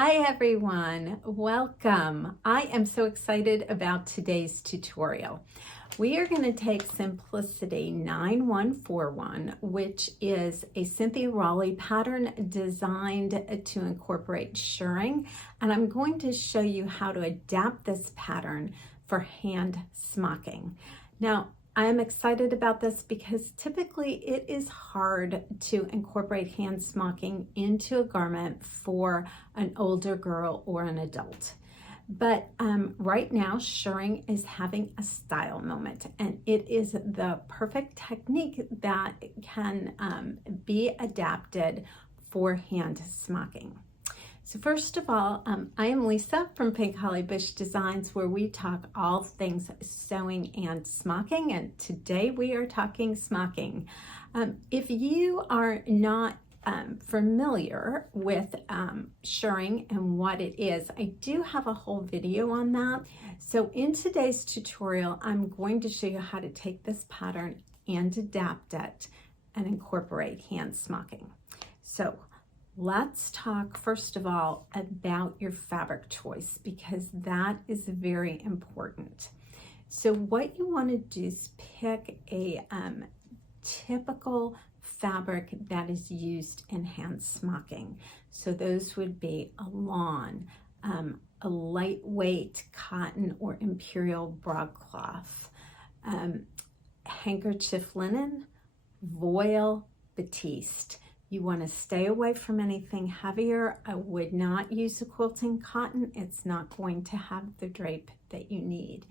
Hi everyone, welcome. I am so excited about today's tutorial. We are going to take Simplicity 9141, which is a Cynthia Raleigh pattern designed to incorporate shirring, and I'm going to show you how to adapt this pattern for hand smocking. Now, I am excited about this because typically it is hard to incorporate hand smocking into a garment for an older girl or an adult. But right now, shirring is having a style moment, and it is the perfect technique that can be adapted for hand smocking. So first of all, I am Lisa from Pink Holly Bush Designs, where we talk all things sewing and smocking, and today we are talking smocking. If you are not familiar with shirring and what it is, I do have a whole video on that. So in today's tutorial, I'm going to show you how to take this pattern and adapt it and incorporate hand smocking. So let's talk first of all about your fabric choice, because that is very important. So what you want to do is pick a typical fabric that is used in hand smocking. So those would be a lawn, a lightweight cotton or imperial broadcloth, handkerchief linen, voile, batiste. You want to stay away from anything heavier. I would not use a quilting cotton. It's not going to have the drape that you need.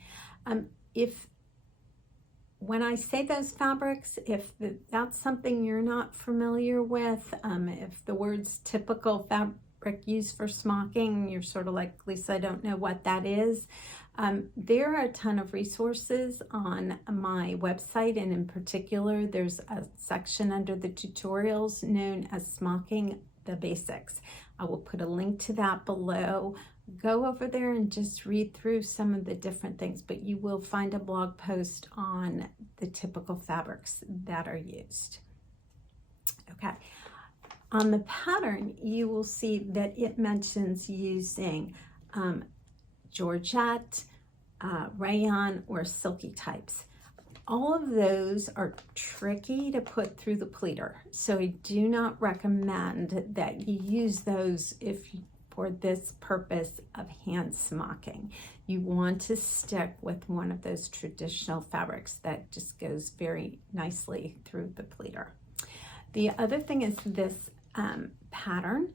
When I say those fabrics, if that's something you're not familiar with, if the words typical fabric used for smocking, you're sort of like, Lisa, I don't know what that is. There are a ton of resources on my website, and in particular, there's a section under the tutorials known as Smocking the Basics. I will put a link to that below. Go over there and just read through some of the different things, but you will find a blog post on the typical fabrics that are used. Okay. On the pattern, you will see that it mentions using Georgette, rayon, or silky types. All of those are tricky to put through the pleater, so I do not recommend that you use those for this purpose of hand smocking. You want to stick with one of those traditional fabrics that just goes very nicely through the pleater. The other thing is this pattern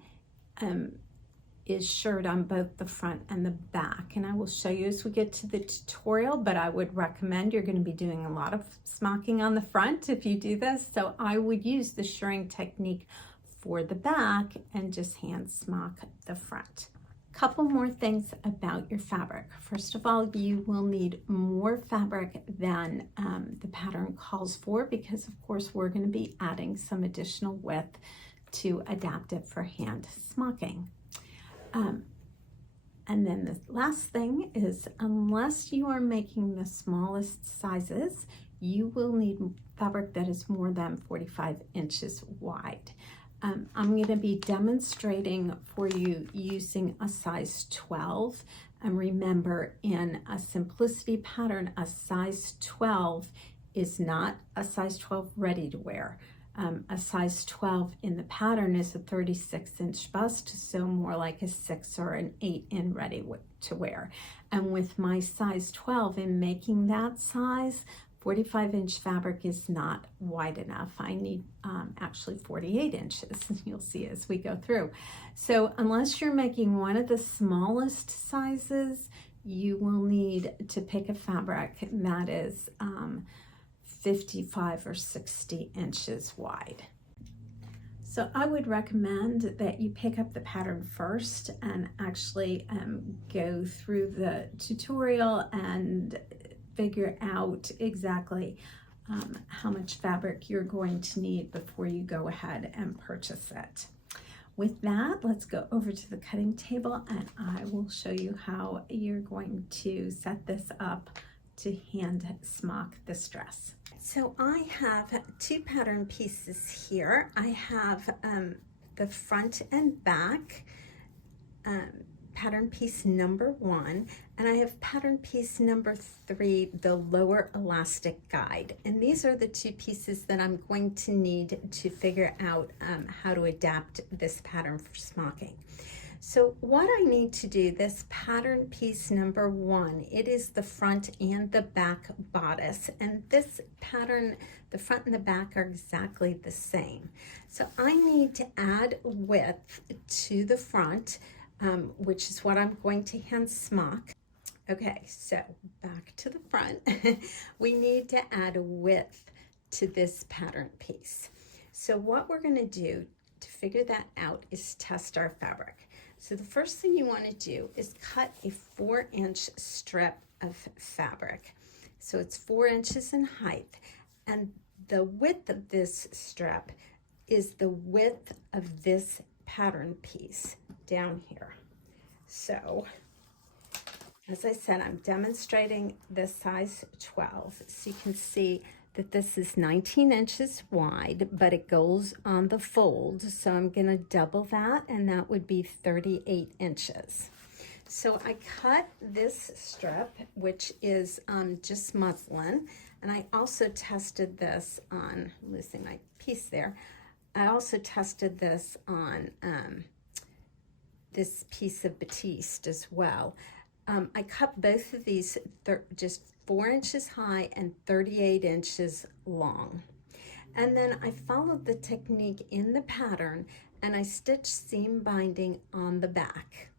is shirred on both the front and the back, and I will show you as we get to the tutorial, but I would recommend, you're going to be doing a lot of smocking on the front if you do this, so I would use the shirring technique for the back and just hand smock the front. Couple more things about your fabric. First of all, you will need more fabric than the pattern calls for, because of course we're going to be adding some additional width to adapt it for hand smocking. And then the last thing is, unless you are making the smallest sizes, you will need fabric that is more than 45 inches wide. I'm going to be demonstrating for you using a size 12. And remember, in a Simplicity pattern, a size 12 is not a size 12 ready to wear. A size 12 in the pattern is a 36-inch bust, so more like a 6 or an 8 in ready to wear. And with my size 12, in making that size, 45-inch fabric is not wide enough. I need actually 48 inches, you'll see as we go through. So unless you're making one of the smallest sizes, you will need to pick a fabric that is 55 or 60 inches wide. So I would recommend that you pick up the pattern first and actually go through the tutorial and figure out exactly how much fabric you're going to need before you go ahead and purchase it. With that, let's go over to the cutting table and I will show you how you're going to set this up to hand smock this dress. So I have two pattern pieces here. I have the front and back pattern piece number 1, and I have pattern piece number 3, the lower elastic guide. And these are the 2 pieces that I'm going to need to figure out how to adapt this pattern for smocking. So what I need to do, this pattern piece number 1, it is the front and the back bodice, and this pattern, the front and the back are exactly the same. So I need to add width to the front, which is what I'm going to hand smock. Okay, so back to the front. We need to add a width to this pattern piece. So what we're going to do to figure that out is test our fabric. So the first thing you want to do is cut a 4-inch strip of fabric. So it's 4 inches in height, and the width of this strip is the width of this pattern piece down here. So as I said, I'm demonstrating the size 12, so you can see that this is 19 inches wide, but it goes on the fold. So I'm gonna double that, and that would be 38 inches. So I cut this strip, which is just muslin, and I also tested this on, I'm losing my piece there, I also tested this on this piece of batiste as well. I cut both of these just 4 inches high and 38 inches long. And then I followed the technique in the pattern, and I stitched seam binding on the back.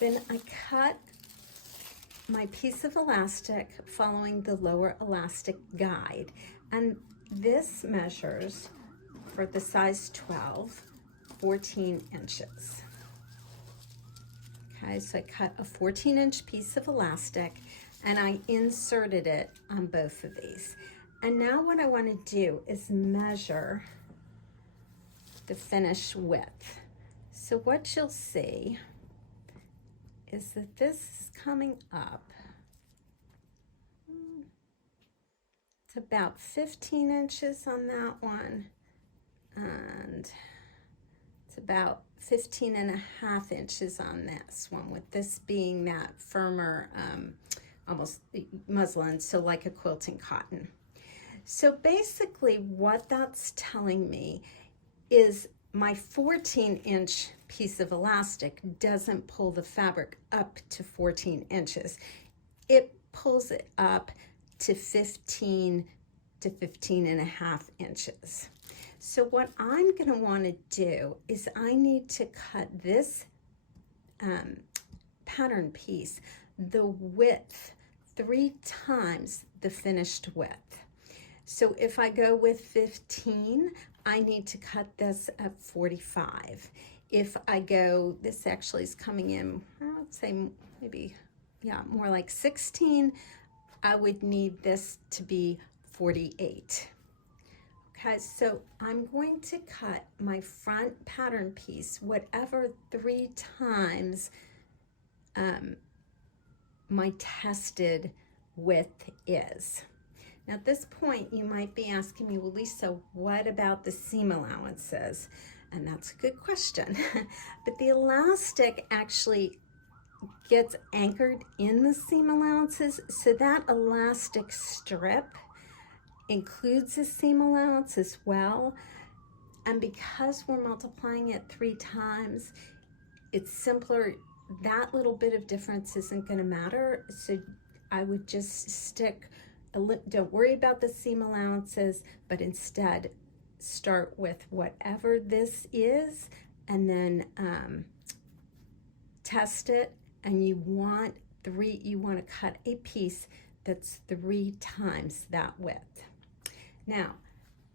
Then I cut my piece of elastic following the lower elastic guide, and this measures, for the size 12, 14 inches. Okay, so I cut a 14-inch piece of elastic, and I inserted it on both of these. And now what I want to do is measure the finished width. So what you'll see is that this is coming up. It's about 15 inches on that one, and it's about 15 and a half inches on this one, with this being that firmer, almost muslin, so like a quilting cotton. So basically what that's telling me is my 14-inch piece of elastic doesn't pull the fabric up to 14 inches. It pulls it up to 15 to 15 and a half inches. So what I'm going to want to do is I need to cut this pattern piece, the width, 3 times the finished width. So if I go with 15, I need to cut this at 45. If I go, this actually is coming in, I would say maybe, yeah, more like 16, I would need this to be 48. Okay, so I'm going to cut my front pattern piece, whatever 3 times my tested width is. Now at this point, you might be asking me, well, Lisa, what about the seam allowances? And that's a good question. But the elastic actually gets anchored in the seam allowances, so that elastic strip includes a seam allowance as well. And because we're multiplying it 3 times, it's simpler. That little bit of difference isn't going to matter. So I would just stick, don't worry about the seam allowances, but instead start with whatever this is, and then test it. And you want to cut a piece that's 3 times that width. Now,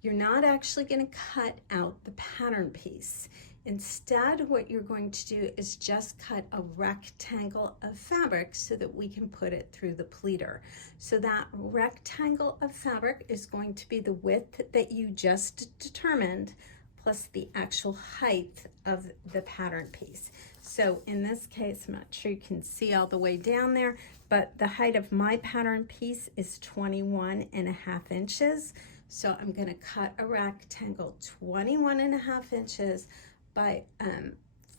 you're not actually going to cut out the pattern piece. Instead, what you're going to do is just cut a rectangle of fabric so that we can put it through the pleater. So that rectangle of fabric is going to be the width that you just determined, plus the actual height of the pattern piece. So in this case, I'm not sure you can see all the way down there, but the height of my pattern piece is 21 and a half inches. So I'm going to cut a rectangle 21 and a half inches by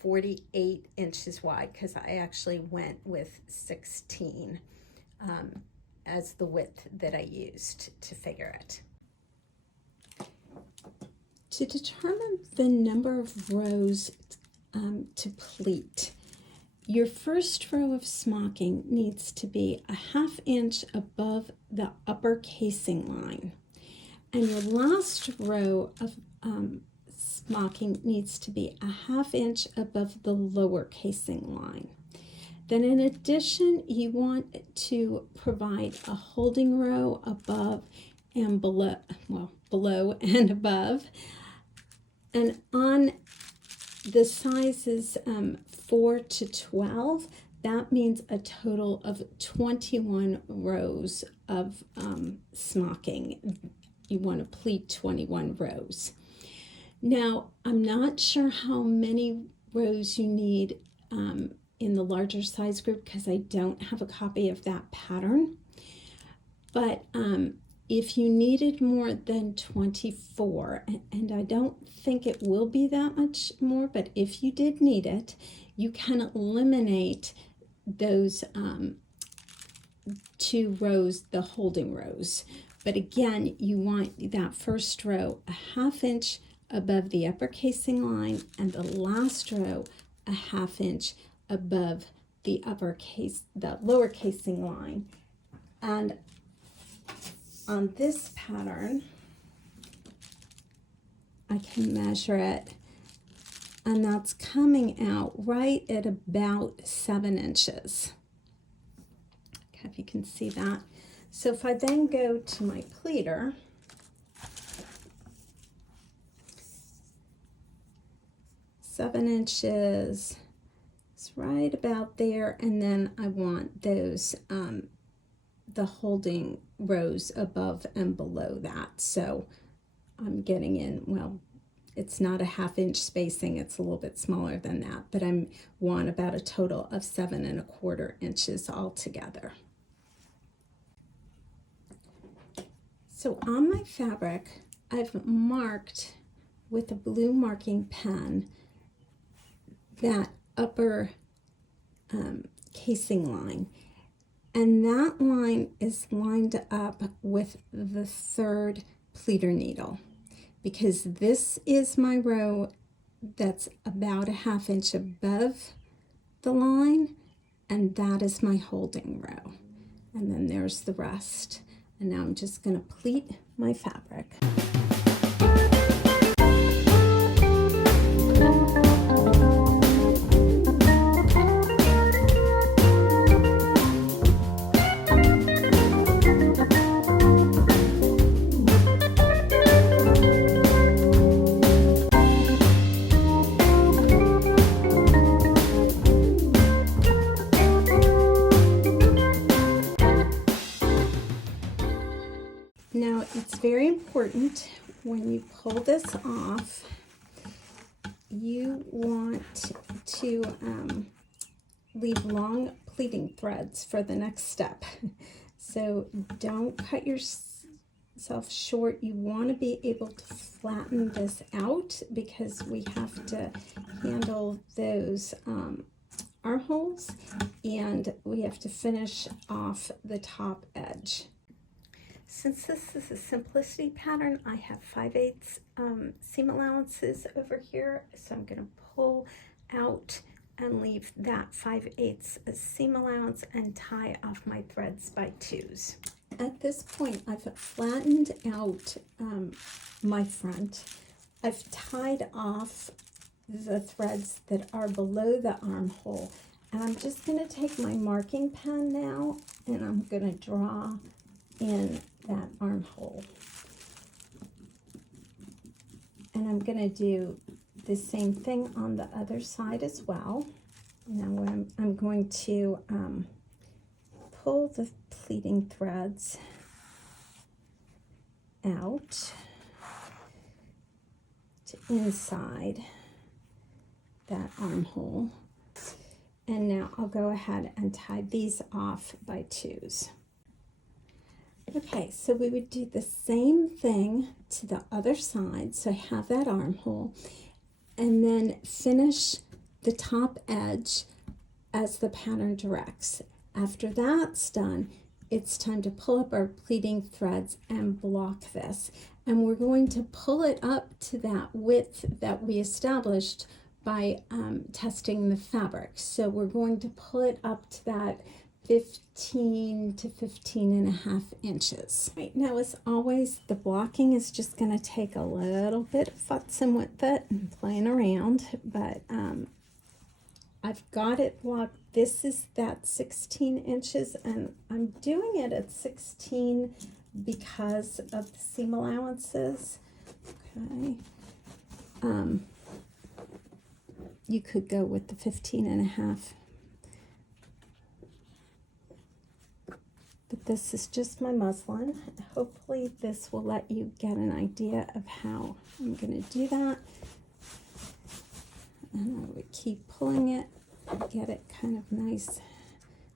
48 inches wide, because I actually went with 16 as the width that I used to figure it. To determine the number of rows to pleat, your first row of smocking needs to be a 1/2 inch above the upper casing line, and your last row of smocking needs to be a 1/2 inch above the lower casing line. Then in addition, you want to provide a holding row above and below, well, below and above. And on the sizes 4 to 12, that means a total of 21 rows of smocking. You want to pleat 21 rows. Now, I'm not sure how many rows you need in the larger size group, because I don't have a copy of that pattern. But if you needed more than 24, and I don't think it will be that much more, but if you did need it, you can eliminate those 2 rows, the holding rows. But again, you want that first row a 1/2 inch above the upper casing line, and the last row a 1/2 inch above the lower casing line. And on this pattern, I can measure it, and that's coming out right at about 7 inches. Okay, if you can see that. So if I then go to my pleater, seven inches, it's right about there, and then I want those the holding rows above and below that. So I'm getting in, well, it's not a 1/2 inch spacing, it's a little bit smaller than that, but I want about a total of 7 1/4 inches altogether. So on my fabric, I've marked with a blue marking pen that upper casing line. And that line is lined up with the 3rd pleater needle, because this is my row that's about a 1/2 inch above the line, and that is my holding row. And then there's the rest. And now I'm just going to pleat my fabric. Now, it's very important when you pull this off, you want to leave long pleating threads for the next step. So don't cut yourself short. You want to be able to flatten this out, because we have to handle those armholes, and we have to finish off the top edge. Since this is a simplicity pattern, I have 5/8 seam allowances over here, so I'm going to pull out and leave that 5/8 seam allowance and tie off my threads by 2s. At this point, I've flattened out my front. I've tied off the threads that are below the armhole, and I'm just going to take my marking pen now, and I'm going to draw in that armhole. And I'm going to do the same thing on the other side as well. Now I'm going to pull the pleating threads out to inside that armhole. And now I'll go ahead and tie these off by 2s. Okay, so we would do the same thing to the other side. So I have that armhole, and then finish the top edge as the pattern directs. After that's done, it's time to pull up our pleating threads and block this. And we're going to pull it up to that width that we established by testing the fabric. So we're going to pull it up to that 15 to 15 and a half inches. Right now, as always, the blocking is just going to take a little bit of futzing with it and playing around, but I've got it blocked. This is that 16 inches, and I'm doing it at 16 because of the seam allowances. Okay. You could go with the 15 and a half. But this is just my muslin. Hopefully this will let you get an idea of how I'm going to do that. And I would keep pulling it, get it kind of nice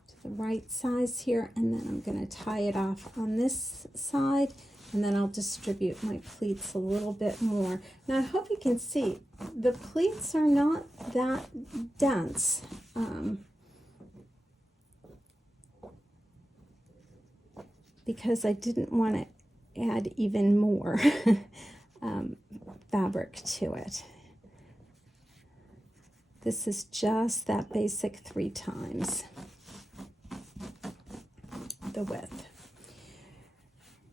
to the right size here, and then I'm going to tie it off on this side, and then I'll distribute my pleats a little bit more. Now I hope you can see the pleats are not that dense. Because I didn't want to add even more fabric to it. This is just that basic 3 times the width.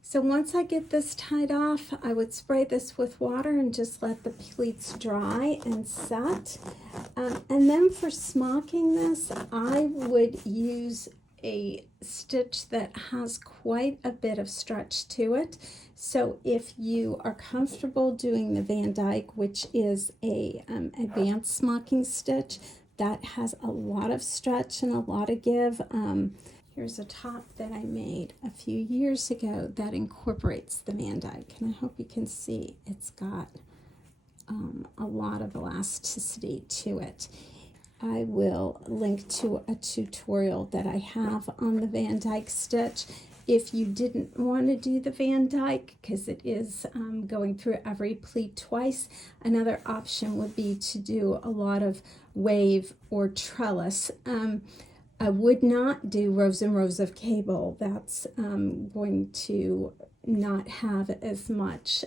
So once I get this tied off, I would spray this with water and just let the pleats dry and set. And then for smocking this, I would use a stitch that has quite a bit of stretch to it. So if you are comfortable doing the Van Dyke, which is a advanced smocking stitch that has a lot of stretch and a lot of give, here's a top that I made a few years ago that incorporates the Van Dyke, and I hope you can see it's got a lot of elasticity to it. I will link to a tutorial that I have on the Van Dyke stitch. If you didn't want to do the Van Dyke, because it is going through every pleat twice, another option would be to do a lot of wave or trellis. I would not do rows and rows of cable. That's going to not have as much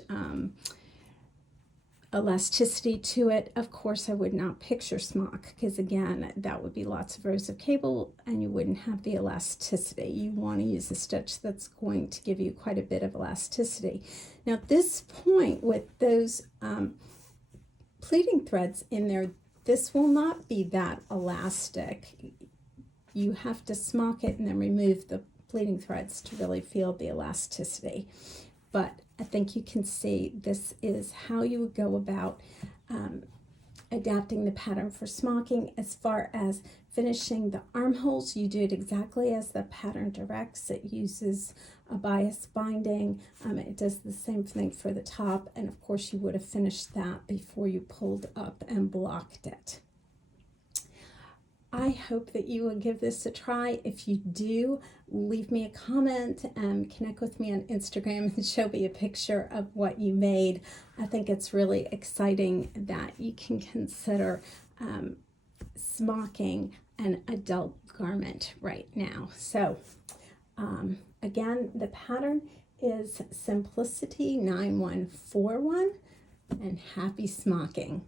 elasticity to it. Of course, I would not picture smock, because again, that would be lots of rows of cable and you wouldn't have the elasticity. You want to use a stitch that's going to give you quite a bit of elasticity. Now at this point, with those pleating threads in there, this will not be that elastic. You have to smock it and then remove the pleating threads to really feel the elasticity. But I think you can see this is how you would go about adapting the pattern for smocking. As far as finishing the armholes, you do it exactly as the pattern directs. It uses a bias binding. It does the same thing for the top, and of course you would have finished that before you pulled up and blocked it. I hope that you will give this a try. If you do, leave me a comment and connect with me on Instagram and show me a picture of what you made. I think it's really exciting that you can consider smocking an adult garment right now. So again, the pattern is Simplicity 9141, and happy smocking.